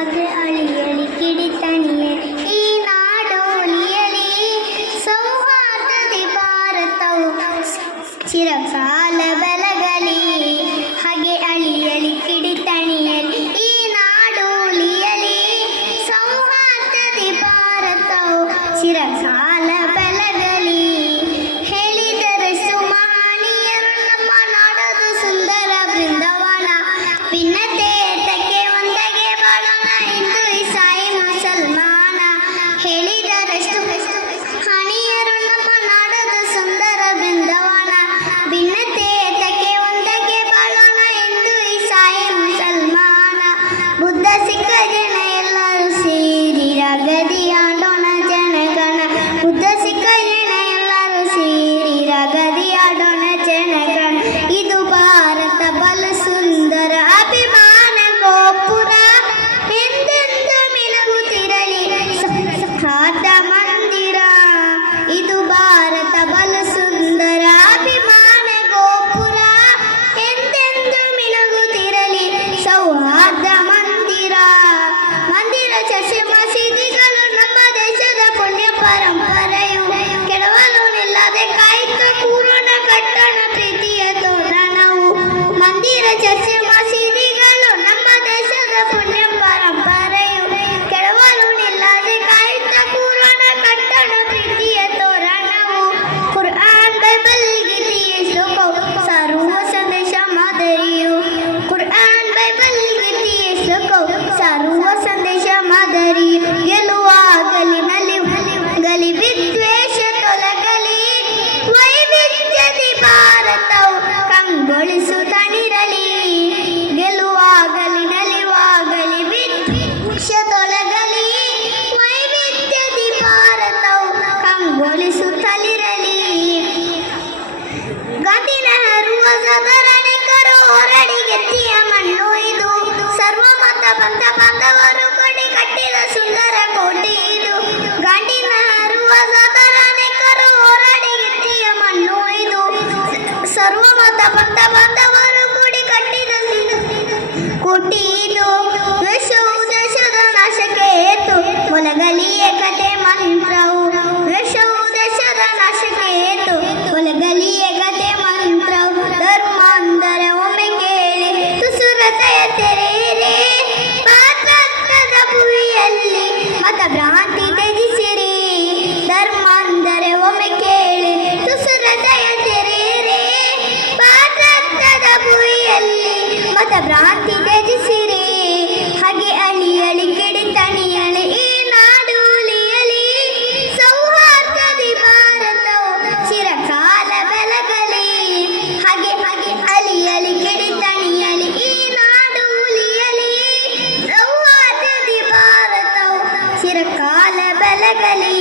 ಹಾಗೆ ಅಳಿಯಲಿ ಕಿಡಿತಣಿಯೇ ಈ ನಾಡೋಳಿಯಲಿ ಸೌಹಾರ್ದದಿ ಭಾರತವು ಚಿರಕಾಲ ಬೆಳಗಲಿ. ಹಾಗೆ ಅಳಿಯಲಿ ಕಿಡಿತಣಿಯಲಿ ಈ ನಾಡೋಳಿಯಲಿ ಸೌಹಾರ್ದದಿ ಭಾರತವು ಚಿರಕಾಲ ಬೆಳಗಲಿ. ಹೇಳಿದರಷ್ಟು ಮಹನೀಯರು ನಮ್ಮ ನಾಡದು ಸುಂದರ ಬೃಂದಾವನ. ಭಿನ್ನತೆ ಏತಕ್ಕೆ ಒಂದಾಗೆ ಬಾಳೋಣ ಹಿಂದೂ ಇಸಾಯಿ ಮುಸಲ್ಮಾನ. ಹೇಳಿದರಷ್ಟು ಮಹನೀಯರು ನಮ್ಮ ನಾಡದು ಸುಂದರ ಬೃಂದಾವನ. ಭಿನ್ನತೆ ಏತಕ್ಕೆ ಒಂದಾಗೆ ಬಾಳೋಣ ಹಿಂದೂ ಇಸಾಯಿ ಮುಸಲ್ಮಾನ. ಬುದ್ಧ ಸಿಕ್ಕ ಜನ ಎಲ್ಲರೂ ಸೇರಿ ರಗದಿ ಆಡೋಣ ಜನಗಣ. ಬುದ್ಧ ಸಿಕ್ಕ ಜನ ಎಲ್ಲರೂ ಸೇರಿ ರಗದಿ ಆಡೋಣ ಜನಗಣ. ಇದು ಭಾರತ ಬಲು ಸುಂದರ ಅಭಿಮಾನ ಗೋಪುರ ಎಂದೆಂದು ಮಿನುಗುತ್ತಿರಲಿ ಸೌಹಾರ್ದ ಮಂದಿರ. ಇದು ಭಾರತ ಬಲು ಸುಂದರ ಅಭಿಮಾನ ಗೋಪುರ ಎಂದೆಂದು ಮಿನುಗುತ್ತಿರಲಿ ಸೌಹಾರ್ದ ಮಂದಿರ. ಮಂದಿರ ಚರ್ಚೆ ಮಸೀದಿಗಳು ನಮ್ಮ ದೇಶದ ಪುಣ್ಯ ಪರಂಪರೆಯು ಕೆಡವಲು ನಿಲ್ಲದೆ ಕಾಯುತ್ತ ಕೂರೋಣ ಕಟ್ಟೋಣ ಪ್ರೀತಿಯ ತೋರಣವು. ಮಂದಿರ ಚರ್ಚೆ ಮಸೀದಿಗಳು ನಮ್ಮ ದೇಶದ ಪುಣ್ಯ ಪರಂಪರೆಯು ಕೆಡವಲು ನಿಲ್ಲದೆ ಕಾಯುತ್ತ ಕೂರೋಣ ಕಟ್ಟೋಣ ಪ್ರೀತಿಯ ತೋರಣವು. ಕುರ್ಆನ್ ಬೈಬಲ್ ಗೀತೆಯ ಶ್ಲೋಕವು ಸಾರುವ ಸಂದೇಶ ಮಾದರಿಯು. ಕುರ್ಆನ್ ಬೈಬಲ್ ಗೀತೆಯ ಶ್ಲೋಕವು ಸಾರುವ ಸಂದೇಶ ಮಾದರಿಯು. ಗೆಲುವಾಗಲಿ ನಲಿವಾಗಲಿ ವಿದ್ವೇಷ ತೊಲಗಲಿ ವೈವಿಧ್ಯದಿ ಭಾರತವು ಕಂಗೊಳಿಸುತ್ತನಿರಲಿ. ಗೆಲುವಾಗಲಿ ನಲಿವಾಗಲಿ ವಿದ್ವೇಷ ತೊಲಗಲಿ ವೈವಿಧ್ಯದಿ ಭಾರತವು ಕಂಗೊಳಿಸುತ್ತಲಿರಲಿ. ಗಾಂಧಿ ನೆಹರು ಆಜಾದ್ ಅನೇಕರು ಹೋರಾಡಿಗೆತ್ತಿಯ ಮಣ್ಣು ಇದು. ಸರ್ವ ಮತ ಬಂಧ ಬಾಂಧವರು ಕೊಡಿ ಕಟ್ಟಿದ ಸುಂದರ ಕೋಟೆ ಇದು. ಗಾಂಧಿ ನೆಹರು ಆಜಾದ್ ಅನೇಕರು ಹೋರಾಡಿಗೆತ್ತಿಯ ಮಣ್ಣು ಇದು. ಸರ್ವ ಮತ ಬಂಧ ಬಾಂಧವರು ಕೂಡಿ ಕಟ್ಟಿದ ಕೋಟೆ ಇದು. ದ್ವೇಷವು ದೇಶದ ನಾಶಕ್ಕೆ ಏತು ಒಲಗಲಿ ಏಕತೆ ಮಂತ್ರವು. ದ್ವೇಷವು ದೇಶದ ನಾಶಕ್ಕೆ ಏತು ಒಲಗಲಿ ಏಕತೆ ಮಂತ್ರವು. ಧರ್ಮ ಅಂದರೆ ಒಮ್ಮೆ ಕೇಳಿ ತುಸು ಹೃದಯ ತೆರೆಯಿರಿ. ಭಾರತದ ಭುವಿಯಲ್ಲಿ ಮತ ಭ್ರಾಂತಿ ತ್ಯಜಿಸಿರಿ. ಧರ್ಮ ಅಂದರೆ ಒಮ್ಮೆ ಕೇಳಿ ತುಸು ಹೃದಯ ತೆರೆಯಿರಿ. ಭಾರತದ ಭುವಿಯಲ್ಲಿ ಮತ ಭ್ರಾಂತಿ ತ್ಯಜಿಸಿರಿ. ಹಾಗೆ ಅಳಿಯಲಿ ಕಿಡಿತಣಿಯಲಿ ಈ ನಾಡು ಉಳಿಯಲಿ ಸೌಹಾರ್ದದಿ ಭಾರತವು ಚಿರಕಾಲ ಬೆಳಗಲಿ. ಹಾಗೆ ಅಳಿಯಲಿ ಕಿಡಿತಣಿಯಲಿ ಈ ನಾಡು ಉಳಿಯಲಿ ಸೌಹಾರ್ದದಿ ಭಾರತವು ಚಿರಕಾಲ ಬೆಳಗಲಿ.